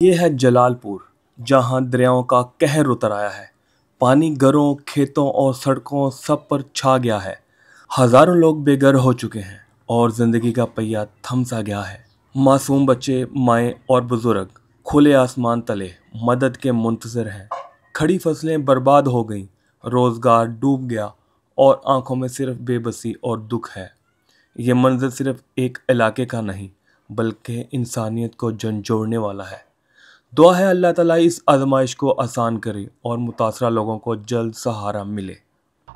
ये है जलालपुर, जहां दरियाओं का कहर उतर आया है। पानी घरों, खेतों और सड़कों सब पर छा गया है। हजारों लोग बेघर हो चुके हैं और जिंदगी का पहिया थम सा गया है। मासूम बच्चे, माएँ और बुजुर्ग खुले आसमान तले मदद के मुंतजर हैं। खड़ी फसलें बर्बाद हो गईं, रोजगार डूब गया और आंखों में सिर्फ बेबसी और दुख है। ये मंजर सिर्फ एक इलाके का नहीं, बल्कि इंसानियत को झंझोड़ने वाला है। दुआ है अल्लाह ताला इस आजमाइश को आसान करे और मुतासरा लोगों को जल्द सहारा मिले।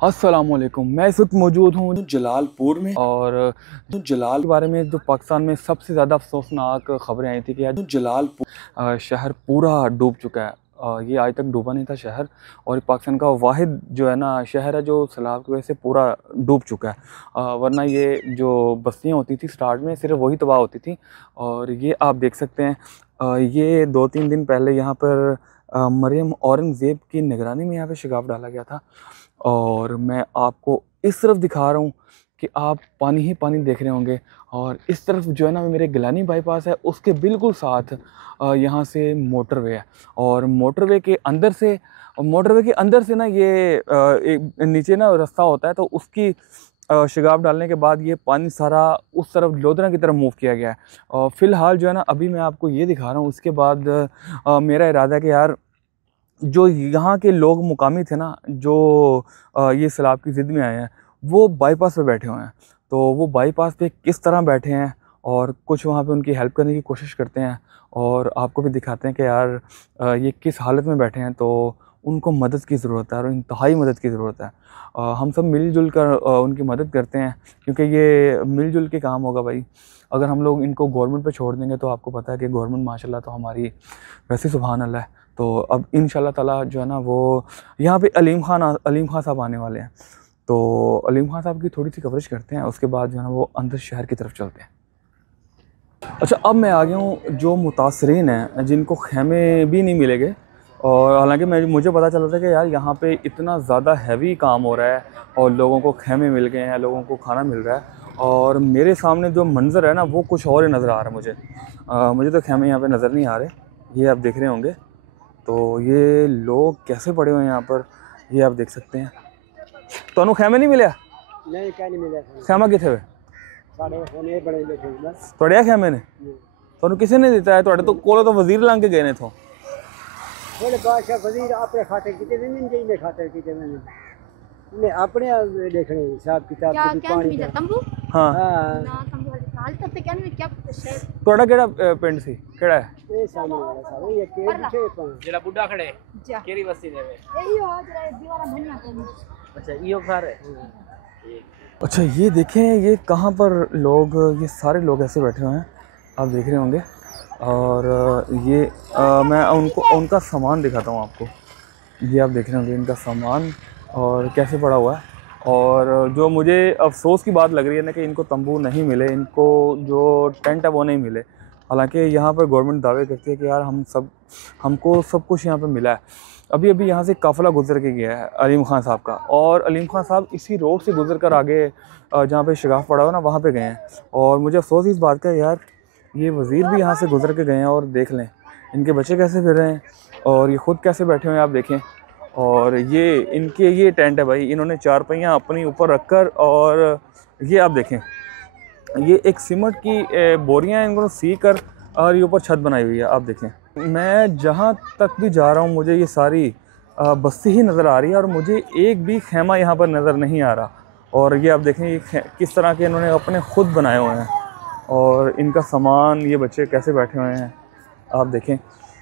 अस्सलामुअलैकुम, मैं इस वक्त मौजूद हूँ जलालपुर में और जलाल के बारे में जो पाकिस्तान में सबसे ज़्यादा अफसोसनाक खबरें आई थी कि यार जलालपुर शहर पूरा डूब चुका है। ये आज तक डूबा नहीं था शहर, और पाकिस्तान का वाहिद जो है ना शहर है जो सैलाब की वजह से पूरा डूब चुका है। वरना ये जो बस्तियाँ होती थी स्टार्ट में सिर्फ वही तबाह होती थी। और ये आप देख सकते हैं, ये 2-3 दिन पहले यहाँ पर मरियम औरंगज़ेब की निगरानी में यहाँ पे शगाफ डाला गया था। और मैं आपको इस तरफ दिखा रहा हूँ कि आप पानी ही पानी देख रहे होंगे, और इस तरफ जो है ना मेरे गिलानी बाईपास है, उसके बिल्कुल साथ यहाँ से मोटरवे है। और मोटरवे के अंदर से ना ये एक नीचे ना रास्ता होता है, तो उसकी शगाफ डालने के बाद ये पानी सारा उस तरफ लोधरा की तरफ मूव किया गया है। और फ़िलहाल जो है ना अभी मैं आपको ये दिखा रहा हूँ, उसके बाद मेरा इरादा है कि यार जो यहाँ के लोग मुकामी थे ना, जो ये सैलाब की ज़िद में आए हैं, वो बाईपास पे बैठे हुए हैं। तो वो बाईपास पे किस तरह बैठे हैं और कुछ वहाँ पे उनकी हेल्प करने की कोशिश करते हैं, और आपको भी दिखाते हैं कि यार ये किस हालत में बैठे हैं। तो उनको मदद की ज़रूरत है और इंतहाई मदद की ज़रूरत है। हम सब मिलजुल कर उनकी मदद करते हैं, क्योंकि ये मिलजुल के काम होगा भाई। अगर हम लोग इनको गवर्नमेंट पे छोड़ देंगे तो आपको पता है कि गवर्नमेंट माशाल्लाह तो हमारी वैसे सुभान अल्लाह है। तो अब इंशाल्लाह ताला जो है ना वो यहाँ पे अलीम खान साहब आने वाले हैं। तो अलीम खान साहब की थोड़ी सी कवरेज करते हैं, उसके बाद जो है ना वो अंदर शहर की तरफ चलते हैं। अच्छा, अब मैं आ गया हूँ जो मुतासरीन हैं, जिनको खेमे भी नहीं मिलेंगे। और हालांकि मुझे पता चला था कि यार यहाँ पे इतना ज़्यादा हैवी काम हो रहा है और लोगों को खेमे मिल गए हैं, लोगों को खाना मिल रहा है। और मेरे सामने जो मंज़र है ना वो कुछ और ही नज़र आ रहा है मुझे। मुझे तो खेमे यहाँ पे नज़र नहीं आ रहे, ये आप देख रहे होंगे। तो ये लोग कैसे पड़े हुए हैं यहाँ पर, ये आप देख सकते हैं। तो खेमे नहीं मिले? नहीं, क्या नहीं मिला। खेमा किथे हुए थोड़े खेमे ने तो किसी ने दिता है थोड़े तो कोलो तो वजीर लांग के गए ने तो थोड़े बादशाह वजीर अपने खाते किते नहीं देने खाते किते ने अपने देखने हिसाब किताब की पानी तंबू। हां ना तंबू हाल तक क्या नहीं क्या थोड़ा केड़ा पिंड सी केड़ा है ये सामने वाला सारा ये के पीछे पर जेड़ा बुड्ढा खड़े केरी बस्ती देवे यही हो जरा दीवारा धनिया को। अच्छा इयो घर है। अच्छा, ये देखें ये कहाँ पर लोग, ये सारे लोग ऐसे बैठे हुए हैं, आप देख रहे होंगे। और ये मैं उनका सामान दिखाता हूँ आपको। ये आप देख रहे होंगे इनका सामान और कैसे पड़ा हुआ है। और जो मुझे अफसोस की बात लग रही है ना कि इनको तंबू नहीं मिले, इनको जो टेंट है वो नहीं मिले। हालांकि यहाँ पर गवर्नमेंट दावे करती है कि यार हमको सब कुछ यहाँ पे मिला है। अभी यहाँ से काफ़िला गुजर के गया है अलीम खान साहब का, और अलीम खान साहब इसी रोड से गुजर कर आगे जहाँ पे शगाफ पड़ा हुआ ना वहाँ पे गए हैं। और मुझे अफसोस इस बात का, यार ये वज़ीर भी यहाँ से गुजर के गए हैं, और देख लें इनके बच्चे कैसे फिर रहे हैं और ये ख़ुद कैसे बैठे हुए हैं, आप देखें। और ये टेंट है भाई, इन्होंने चार पहियाँ अपनी ऊपर रख कर, और ये आप देखें ये एक सीमेंट की बोरियाँ इनको सी कर और ये ऊपर छत बनाई हुई है, आप देखें। मैं जहाँ तक भी जा रहा हूँ मुझे ये सारी बस्ती ही नज़र आ रही है, और मुझे एक भी खेमा यहाँ पर नज़र नहीं आ रहा। और ये आप देखें ये किस तरह के इन्होंने अपने ख़ुद बनाए हुए हैं, और इनका सामान, ये बच्चे कैसे बैठे हुए हैं, आप देखें।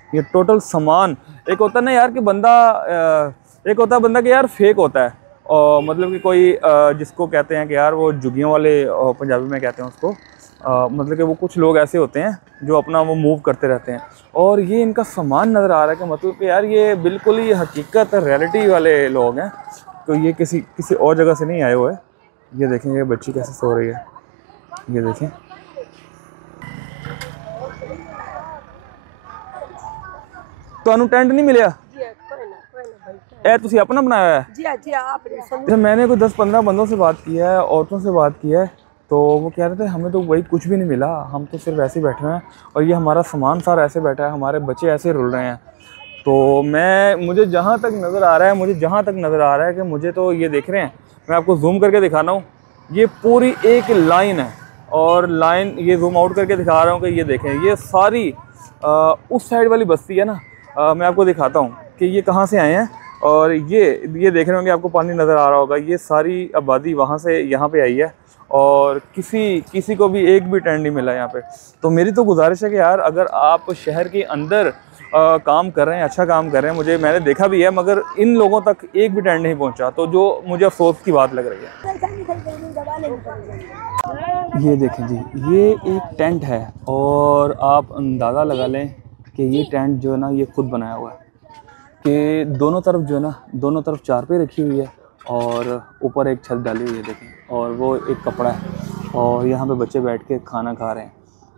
ये टोटल सामान, एक होता है ना यार कि बंदा एक होता है बंदा कि यार फेक होता है, और मतलब कि कोई जिसको कहते हैं कि यार वो जुगियों वाले पंजाबी में कहते हैं उसको, मतलब कि वो कुछ लोग ऐसे होते हैं जो अपना वो मूव करते रहते हैं। और ये इनका सामान नज़र आ रहा है कि मतलब कि यार ये बिल्कुल ही हकीकत रियलिटी वाले लोग हैं। तो ये किसी और जगह से नहीं आए हुए। ये देखें ये बच्ची कैसे सो रही है, ये देखें। तो टेंट नहीं मिले? ए तुसी अपना बनाया है? जी आप मैंने कोई 10-15 बंदों से बात किया है, औरतों से बात किया है, तो वो कह रहे थे हमें तो वही कुछ भी नहीं मिला, हम तो सिर्फ ऐसे ही बैठे हैं और ये हमारा सामान सारा ऐसे बैठा है, हमारे बच्चे ऐसे रुल रहे हैं। तो मुझे जहाँ तक नज़र आ रहा है कि मुझे तो ये देख रहे हैं, मैं आपको जूम करके दिखा रहा हूँ, ये पूरी एक लाइन है और लाइन ये जूम आउट करके दिखा रहा हूँ कि ये देखें, ये सारी उस साइड वाली बस्ती है ना। मैं आपको दिखाता हूँ कि ये कहाँ से आए हैं और ये देख रहे होंगे, आपको पानी नज़र आ रहा होगा, ये सारी आबादी वहाँ से यहाँ पे आई है और किसी को भी एक भी टेंट नहीं मिला यहाँ पे। तो मेरी तो गुजारिश है कि यार अगर आप शहर के अंदर काम कर रहे हैं, अच्छा काम कर रहे हैं, मैंने देखा भी है, मगर इन लोगों तक एक भी टेंट नहीं पहुँचा, तो जो मुझे अफसोस की बात लग रही है। ये देखें जी, ये एक टेंट है और आप अंदाज़ा लगा लें कि ये टेंट जो है ना ये खुद बनाया हुआ है कि दोनों तरफ जो है ना, दोनों तरफ चारपाई रखी हुई है और ऊपर एक छत डाली हुई है देखें, और वो एक कपड़ा है और यहाँ पे बच्चे बैठ के खाना खा रहे हैं।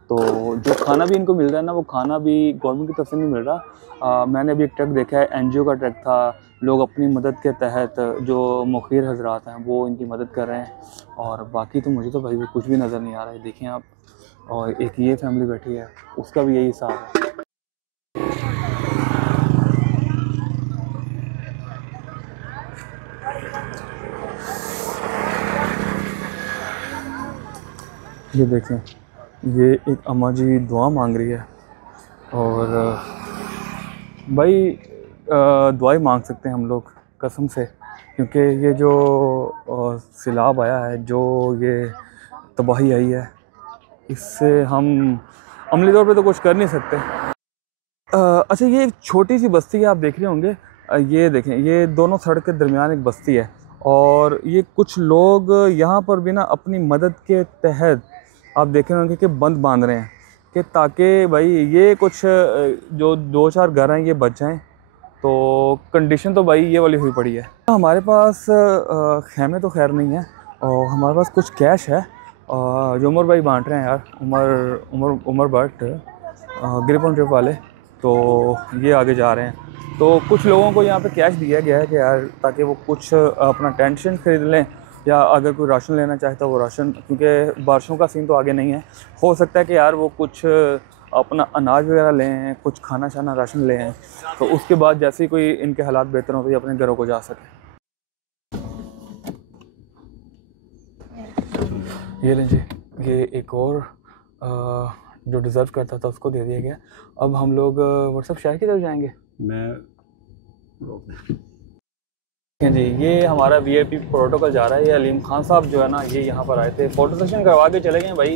तो जो खाना भी इनको मिल रहा है ना, वो खाना भी गवर्नमेंट की तरफ से नहीं मिल रहा। मैंने अभी एक ट्रक देखा है, एनजीओ का ट्रक था, लोग अपनी मदद के तहत जो मुखिर हजरात हैं वो इनकी मदद कर रहे हैं और बाकी तो मुझे तो भाई कुछ भी नज़र नहीं आ रहा है। देखें आप, और एक ये फैमिली बैठी है, उसका भी यही हिसाब है। ये देखें, ये एक अम्मा जी दुआ मांग रही है और भाई दुआई मांग सकते हैं हम लोग कसम से, क्योंकि ये जो सैलाब आया है, जो ये तबाही आई है, इससे हम अमली तौर पे तो कुछ कर नहीं सकते। अच्छा, ये एक छोटी सी बस्ती है, आप देख रहे होंगे, ये देखें, ये दोनों सड़क के दरमियान एक बस्ती है और ये कुछ लोग यहाँ पर भी ना अपनी मदद के तहत आप देख रहे होंगे कि बंद बांध रहे हैं कि ताकि भाई ये कुछ जो 2-4 घर हैं ये बच जाएँ। तो कंडीशन तो भाई ये वाली हुई पड़ी है। हमारे पास खैमे तो खैर नहीं है और हमारे पास कुछ कैश है जो उमर भाई बांट रहे हैं यार, Umar Bhatt grip on trip वाले, तो ये आगे जा रहे हैं। तो कुछ लोगों को यहाँ पे कैश दिया गया है कि यार ताकि वो कुछ अपना टेंशन खरीद लें या अगर कोई राशन लेना चाहता है वो राशन, क्योंकि बारिशों का सीन तो आगे नहीं है, हो सकता है कि यार वो कुछ अपना अनाज वगैरह लें, कुछ खाना शाना राशन लें, तो उसके बाद जैसे ही कोई इनके हालात बेहतर हो तो ये अपने घरों को जा सकें। ये लें जी, ये एक और जो डिज़र्व करता था उसको दे दिया गया। अब हम लोग व्हाट्सएप शहर की तरफ जाएंगे। जी, ये हमारा वीआईपी प्रोटोकॉल जा रहा है। ये अलीम खान साहब जो है ना, ये यहाँ पर आए थे, फ़ोटो सेशन करवा के चले गए भाई।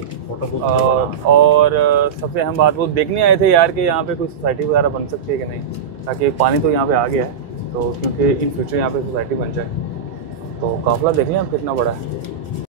और सबसे अहम बात वो देखने आए थे यार कि यहाँ पे कोई सोसाइटी वगैरह बन सकती है कि नहीं, ताकि पानी तो यहाँ पे आ गया है, तो क्योंकि इन फ्यूचर यहाँ पे सोसाइटी बन जाए। तो काफ़िला देख लें आप कितना बड़ा है।